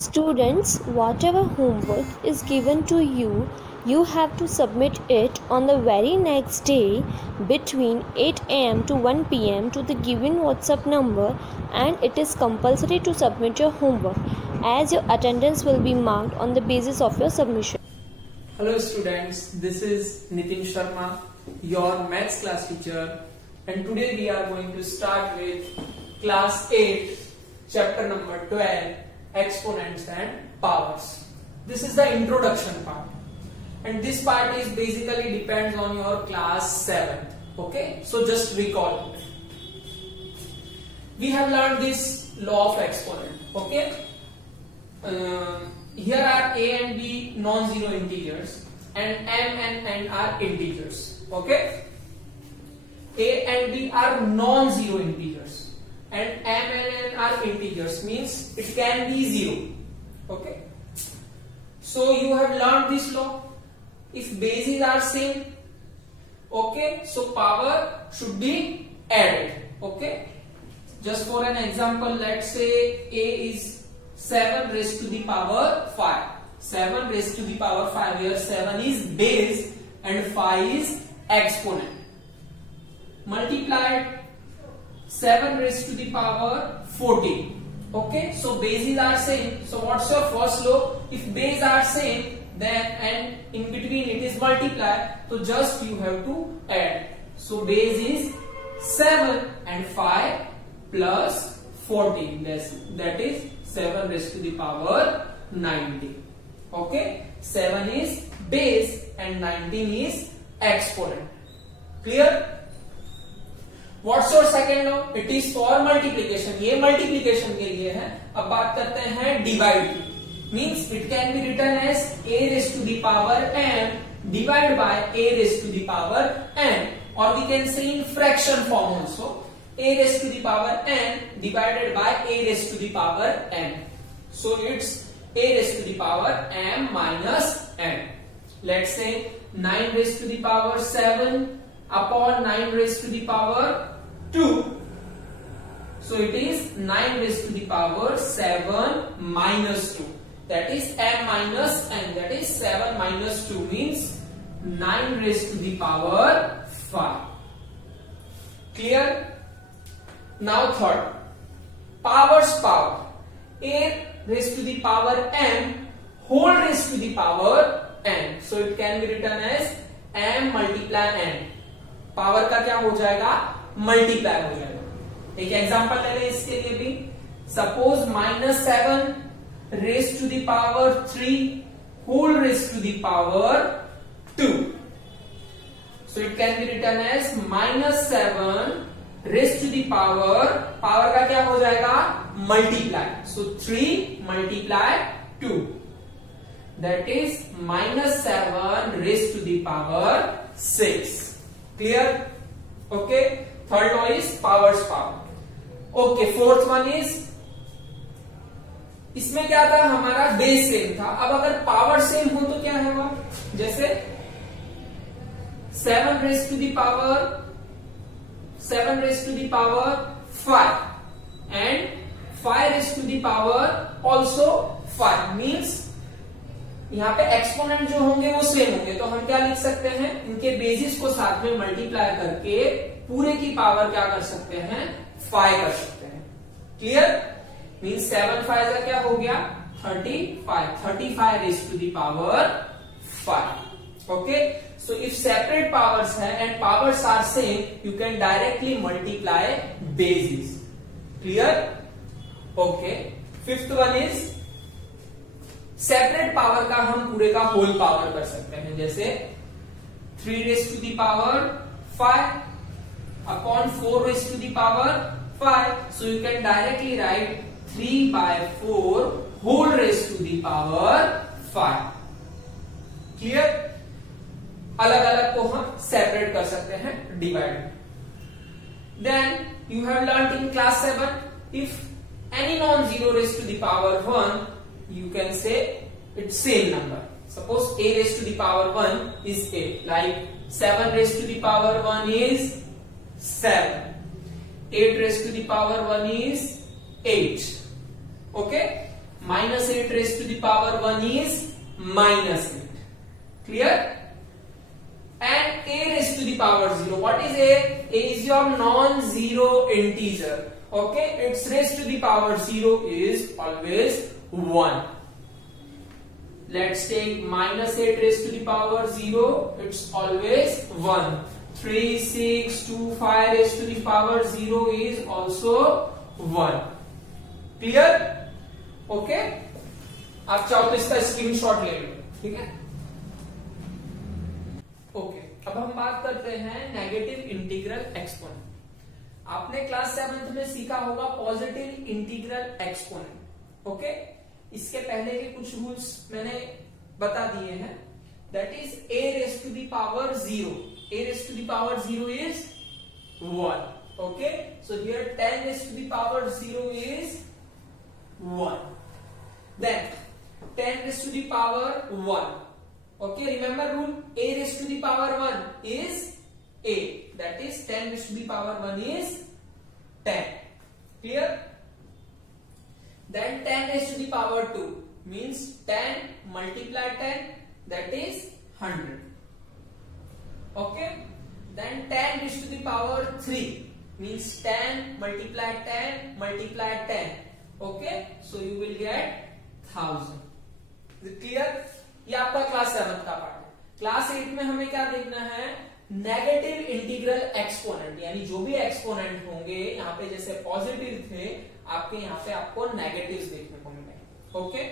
Students, whatever homework is given to you, you have to submit it on the very next day between 8 am to 1 pm to the given WhatsApp number, and it is compulsory to submit your homework as your attendance will be marked on the basis of your submission. Hello students, this is Nitin Sharma, your maths class teacher, and today we are going to start with class 8, chapter number 12, exponents and powers. This is the introduction part, and this part is basically depends on your class 7th. Okay, so just recall it. We have learned this law of exponent. Okay, here are a and b non-zero integers, and m and n are integers. Okay, a and b are non-zero integers, and m and n are integers, means it can be 0. Okay, so you have learned this law. If bases are same, okay, so power should be added. Okay, just for an example, let's say a is 7 raised to the power 5. 7 raised to the power 5, where 7 is base and 5 is exponent. Multiplied 7 raised to the power 14. Okay, so bases are same. So what's your first law? If bases are same, then and in between it is multiply, so just you have to add. So base is 7 and 5 plus 14. That is 7 raised to the power 90. Okay, 7 is base and 19 is exponent. Clear? What's your second law? It is for multiplication. ये multiplication के लिए है. अब बात करते हैं divide की. Means it can be written as a raised to the power m divided by a raised to the power n, or we can say in fraction form also, a raised to the power n divided by a raised to the power n. So it's a raised to the power m minus n. Let's say 9 raised to the power 7 upon 9 raised to the power 2. So it is 9 raised to the power 7 minus 2. That is m minus n. That is 7 minus 2 means 9 raised to the power 5. Clear? Now third, powers power. A raised to the power m whole raised to the power n. So it can be written as m multiply n. Power का क्या हो जाएगा? Multiply हो जाएगा. एक example ले लें इसके लिए भी. Suppose -7 raise to the power 3 whole raise to the power 2. So it can be written as -7 raise to the power का क्या हो जाएगा? Multiply. So 3 multiply 2, that is -7 raise to the power 6. Clear? Okay. Third law is powers power. Okay. Fourth one is, इसमें क्या था? हमारा base same था. अब अगर पावर सेम हो तो क्या होगा? जैसे 7 raised to the power 5 and 5 raised to the power also 5 means यहाँ पे एक्सपोनेंट जो होंगे वो सेम होंगे, तो हम क्या लिख सकते हैं? इनके बेसिस को साथ में मल्टीप्लाई करके पूरे की पावर क्या कर सकते हैं? 5 कर सकते हैं. क्लियर? मींस 7 5 का क्या हो गया? 35 raise to the power 5. Okay, so if separate powers है and powers are same, you can directly multiply basis. Clear? Okay. Fifth one is, separate power का हम पूरे का होल पावर कर सकते हैं. जैसे 3 raise to the power 5 upon 4 raise to the power 5. So you can directly write 3/4 whole raise to the power 5. Clear? अलग अलग को हम सेपरेट कर सकते हैं divide. Then you have learn in class 7, if any non zero raise to the power 1, you can say it's same number. Suppose a raised to the power 1 is 8, like 7 raised to the power 1 is 7, 8 raised to the power 1 is 8. Okay, minus 8 raised to the power 1 is minus 8. Clear? And a raised to the power 0. What is a? A is your non-zero integer. Okay, its raised to the power 0 is always 1. Let's take minus 8 raised to the power 0. It's always 1. 3, 6, 2, 5 raised to the power 0 is also 1. Clear? Okay? आप चाहो तो इसका screenshot ले लो, ठीक है? Okay, अब हम बात करते हैं नेगेटिव इंटीग्रल एक्सपोनेंट। आपने क्लास 7th में सीखा होगा पॉजिटिव इंटीग्रल एक्सपोनेंट। ओके, इसके पहले के कुछ रूल्स मैंने बता दिए हैं। That is a raised to the power 0. a raised to the power 0 is 1. Okay, so here 10 raised to the power 0 is 1. Then 10 raised to the power 1. Okay, remember rule, a raised to the power 1 is a. That is 10 raised to the power 1 is 10. Clear? Then 10 raised to the power 2 means 10 multiply 10, that is 100. Okay? Then 10 raised to the power 3 means 10 multiply 10 multiply 10. Okay? So you will get 1000. Is it clear? ये आपका class 7 का part है। Class 8 में हमें क्या देखना है? Negative integral exponent, यानी जो भी एक्सपोनेंट होंगे यहाँ पे जैसे पॉजिटिव थे, आपके यहाँ पे आपको नेगेटिव्स देखने को मिलेंगे। Okay,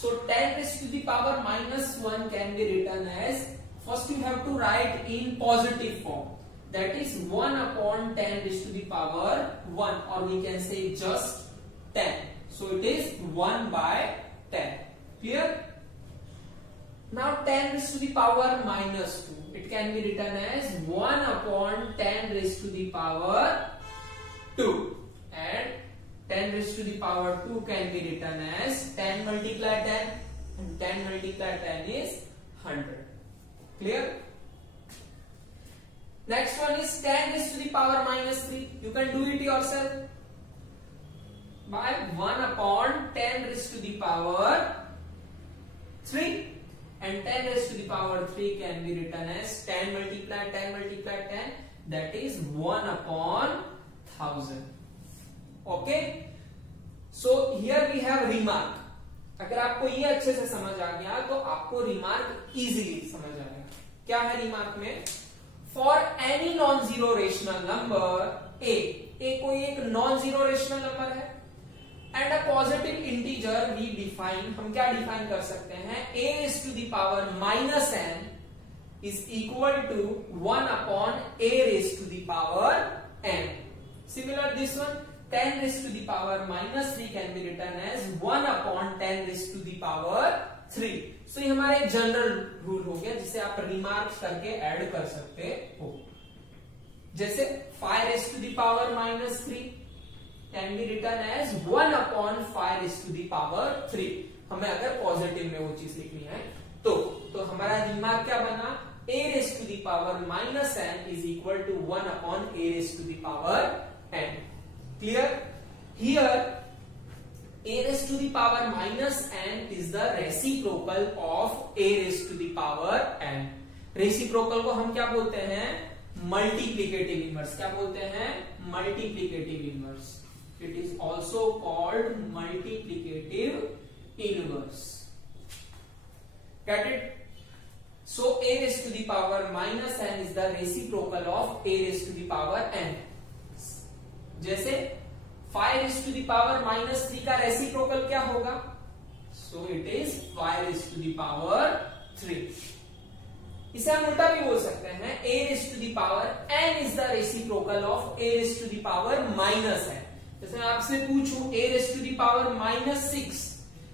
so 10 raised to the power minus 1 can be written as, first you have to write in positive form, that is 1 upon 10 raised to the power 1, or we can say just 10. So it is 1 by 10. Clear? Now 10 raised to the power minus 2, it can be written as 1 upon 10 raised to the power 2, and 10 raised to the power 2 can be written as 10 multiply 10, and 10 multiply 10 is 100. Clear? Next one is 10 raised to the power minus 3. You can do it yourself by 1 upon 10 raised to the power 3, and 10 raised to the power 3 can be written as 10 multiply 10 multiply 10, that is 1 upon 1000. Okay, so here we have remark. अगर आपको ये अच्छे से समझ आ गया तो आपको remark easily समझ आ गया। क्या है रिमार्क में? For any non zero rational number a कोई एक नॉन जीरो रेशनल नंबर है, and a positive integer we define, हम क्या डिफाइन कर सकते हैं? a raised to the power minus n is equal to 1 upon a raised to the power n. Similar this one, 10 raised to the power minus 3 can be written as 1 upon 10 raised to the power 3. So ये हमारा एक general rule हो गया जिसे आप remark करके add कर सकते हो। जैसे 5 raised to the power minus 3 can be written as 1 upon 5 raised to the power 3. हमें अगर पॉजिटिव में वो चीज लिखनी है तो हमारा रिमार्क क्या बना? a raised to the power minus n is equal to 1 upon a raised to the power n. Clear? Here a raised to the power minus n is the reciprocal of a raised to the power n. Reciprocal को हम क्या बोलते हैं? Multiplicative inverse. क्या बोलते हैं? Multiplicative inverse. It is also called multiplicative inverse. Get it? So a raised to the power minus n is the reciprocal of a raised to the power n. जैसे 5 raised to the power minus 3 का reciprocal क्या होगा? So it is 5 raised to the power 3. इसे हम उल्टा भी बोल सकते हैं, a raised to the power n is the reciprocal of a raised to the power minus n. जैसे मैं आपसे पूछूं a raised to the power minus 6,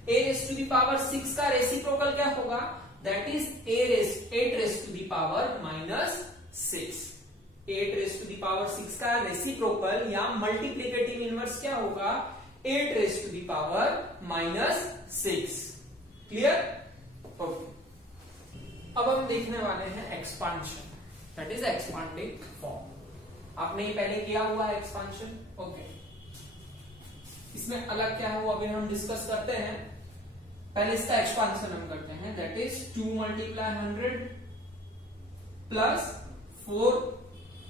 a raised to the power 6 का रेसिप्रोकल क्या होगा? That is 8 raised to the power minus 6. 8 raised to the power 6 का reciprocal या multiplicative inverse क्या होगा? 8 raised to the power minus 6. Clear? Okay, अब हम देखने वाले हैं expansion, that is expanding form. आपने ये पहले किया हुआ है एक्सपांशन। ओके, इसमें अलग क्या है वो अभी हम डिस्कस करते हैं। पहले इसका एक्सपांशन हम करते हैं, that is 2 multiply 100 plus 4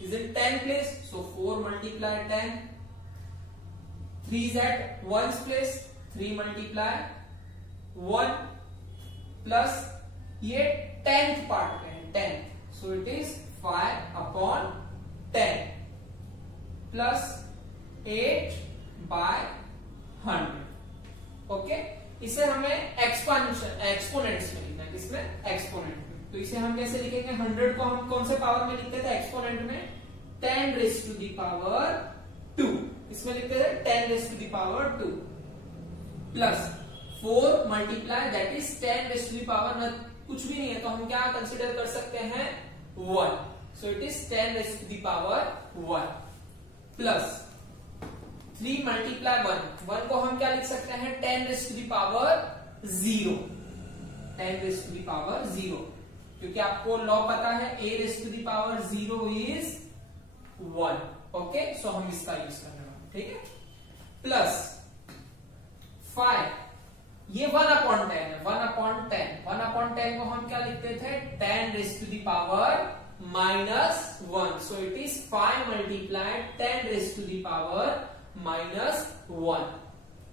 is in 10 place, so 4 multiply 10, 3 is at 1's place, 3 multiply 1 plus ये 10th पार्ट पे है 10, so it is 5 upon 10 plus 8 by 100. Okay, इसे हमें एक्सपोनेंट्स में लिखना है, किसमें? एक्सपोनेंट में। तो इसे हम कैसे लिखेंगे? 100 को हम कौन से पावर में लिखते थे एक्सपोनेंट में? 10 रेज़ टू दी पावर 2, इसमें लिखते थे 10 raise to the power 2 plus 4 multiply that is 10 raise to the power न कुछ भी नहीं है तो हम क्या कंसीडर कर सकते हैं 1, so it is 10 raise to the power 1 plus 3 multiply 1 को हम क्या लिख सकते हैं 10 raise to the power 0, 10 raise to the power 0, क्योंकि आपको लॉ पता है a raise to the power 0 is 1, okay, so हम इसका यूज कर रहे हैं, ठीक है, प्लस 5, ये 1/10 है, 1/10 को हम क्या लिखते थे 10 raise to the power -1, so it is 5 multiply 10 raise to the power -1,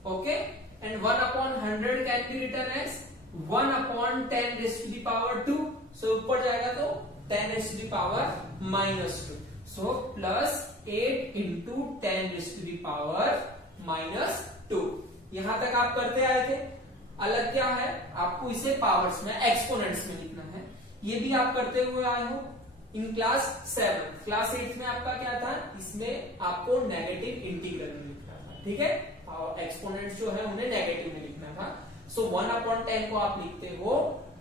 okay, and 1/100 can be written as 1/10 raise to the power 2, so ऊपर जाएगा तो 10 raise to the power -2, so plus 8 into 10 raise to the power -2। यहां तक आप करते आए थे। अलग क्या है, आपको इसे पावर्स में एक्सपोनेंट्स में लिखना है, ये भी आप करते हुए आए हो इन क्लास 7। क्लास 8 में आपका क्या था, इसमें आपको नेगेटिव इंटीग्रल में लिखना था, ठीक है, और एक्सपोनेंट्स जो है उन्हें नेगेटिव में लिखना था। सो 1/10 को आप लिखते हो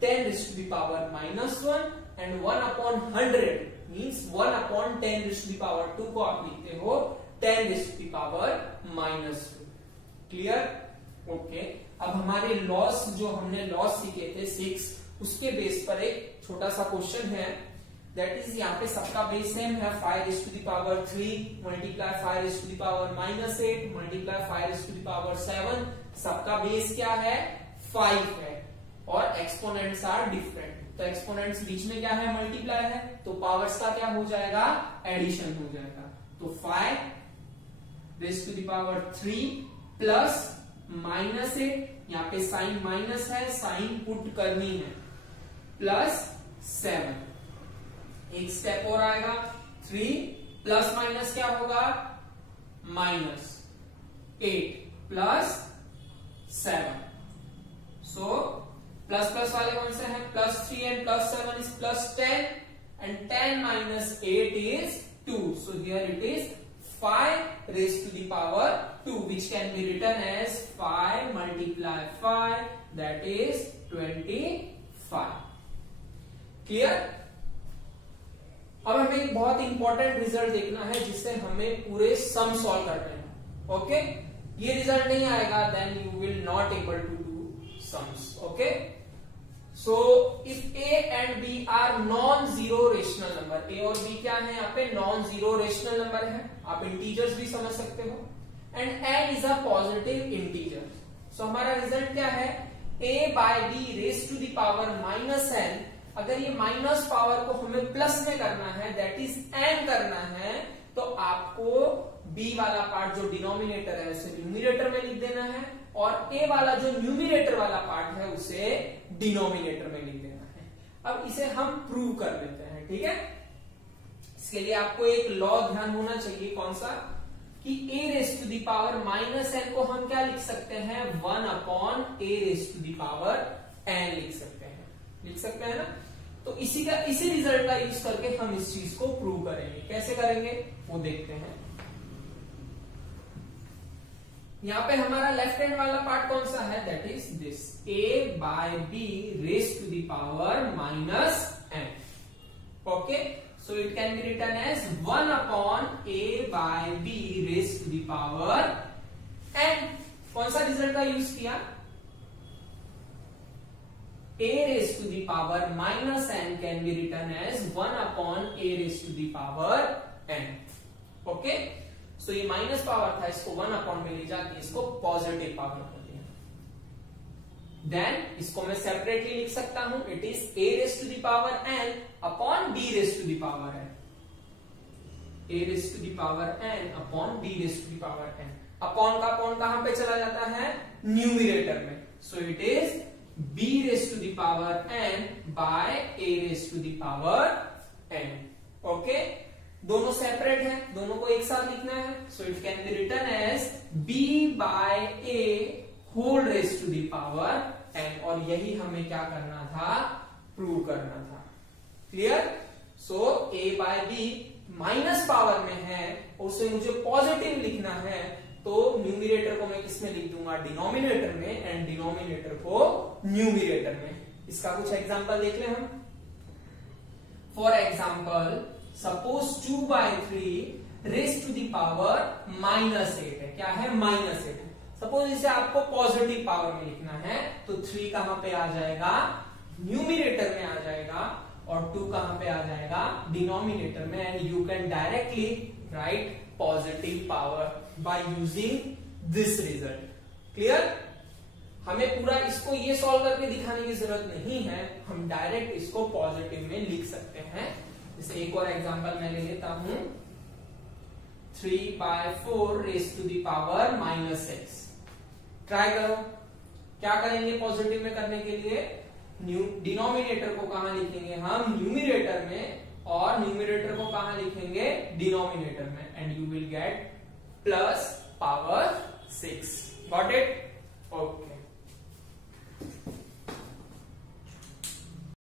10 raise to the power -1 and 1/100 means 1/10 raise to the power 2 को आप लिखते हो 10 raise to the power -2। Clear? Okay, अब हमारे लॉस जो हमने लॉस सीखे थे 6, उसके बेस पर एक छोटा सा क्वेश्चन है, दैट इज यहाँ पे सबका बेस सेम है 5 raise to the power 3 multiply 5 raise to the power -8 multiply 5 raise to the power 7, सबका बेस क्या है 5 है और एक्सपोनेंट्स आर डिफरेंट। तो एक्सपोनेंट्स बीच में क्या है मल्टीप्लाई है, तो पावर्स का क्या हो जाएगा एडिशन हो जाएगा। तो 5 raise to the power 3 plus -8, यहाँ पे साइन माइनस है, साइन पुट करनी है, प्लस 7, एक स्टेप और आएगा 3 प्लस माइनस क्या होगा -8 प्लस 7, सो प्लस प्लस वाले कौन से हैं +3 and +7 is +10 and 10 - 8 is 2, so here it is 5 raise to the power 2 which can be written as 5 multiply 5 that is 25। Clear? अब हमें एक बहुत इंपॉर्टेंट रिजल्ट देखना है जिससे हमें पूरे सम सॉल्व करने हैं, ओके, ये रिजल्ट नहीं आएगा then you will not able to do sums, okay. So if A and B are non zero rational number, A और बी क्या है यहाँ पे नॉन जीरो रेशनल नंबर है, आप इंटीजर्स भी समझ सकते हो, and N is a positive integer. So हमारा रिजल्ट क्या है a by B raise to the power -n, अगर ये माइनस पावर को हमें प्लस में करना है दैट इज n करना है, तो आपको b वाला पार्ट जो डिनोमिनेटर है उसे न्यूमिनेटर में लिख देना है और a वाला जो न्यूमिनेटर वाला पार्ट है उसे डिनोमिनेटर में लिख देना है। अब इसे हम प्रूव कर लेते हैं, ठीक है। इसके लिए आपको एक लॉ ध्यान होना चाहिए, कौन सा, कि a raise to the power -n को हम क्या लिख सकते हैं 1/a raise to the power n लिख सकते हैं ना। तो इसी रिजल्ट का यूज करके हम इस चीज को प्रूव करेंगे। कैसे करेंगे वो देखते हैं। यहां पे हमारा लेफ्ट हैंड वाला पार्ट कौन सा है, that is this a by b raise to the power -n, okay. So it can be written as 1/a by b raised to the power n। कौन सा रिजल्ट का यूज किया, a raised to the power -n can be written as 1/a raised to the power n, okay। सो ये minus power था, इसको 1 upon में ले जाके इसको पॉजिटिव पावर कर दिया। देन इसको मैं सेपरेटली लिख सकता हूं, it is a raise to the power n upon b raise to the power n, a raise to the power n upon b raise to the power n। Upon का upon कहां पे चला जाता है, numerator में, so it is b raise to the power n by a raise to the power n। Okay, दोनों separate है, दोनों को एक साथ लिखना है, so it can be written as b by a whole raise to the power n, और यही हमें क्या करना था, प्रूव करना था। Clear? So a by b minus power में है, उसे मुझे पॉजिटिव लिखना है, तो न्यूमरेटर को मैं किसमें लिख दूंगा, डिनोमिनेटर में, एंड डिनोमिनेटर को न्यूमरेटर में। इसका कुछ एग्जांपल देख लें हम। For example suppose 2/3 raise to the power -8 है, क्या है, -8 है। सपोज इसे आपको पॉजिटिव पावर में लिखना है, तो 3 कहां पे आ जाएगा, न्यूमरेटर में आ जाएगा, और 2 कहां पे आ जाएगा, डिनोमिनेटर में, and you can directly right positive power by using this result. Clear? हमें पूरा इसको ये सॉल्व करके दिखाने की जरूरत नहीं है, हम डायरेक्ट इसको पॉजिटिव में लिख सकते हैं। जैसे एक और एग्जांपल मैं ले लेता हूं, 3/4 raise to the power -6। Try करो, क्या करेंगे पॉजिटिव में करने के लिए, डिनोमिनेटर को कहां लिखेंगे हम, न्यूमरेटर में, और न्यूमरेटर को कहां लिखेंगे, डिनोमिनेटर में, and you will get plus power 6। Got it? Okay.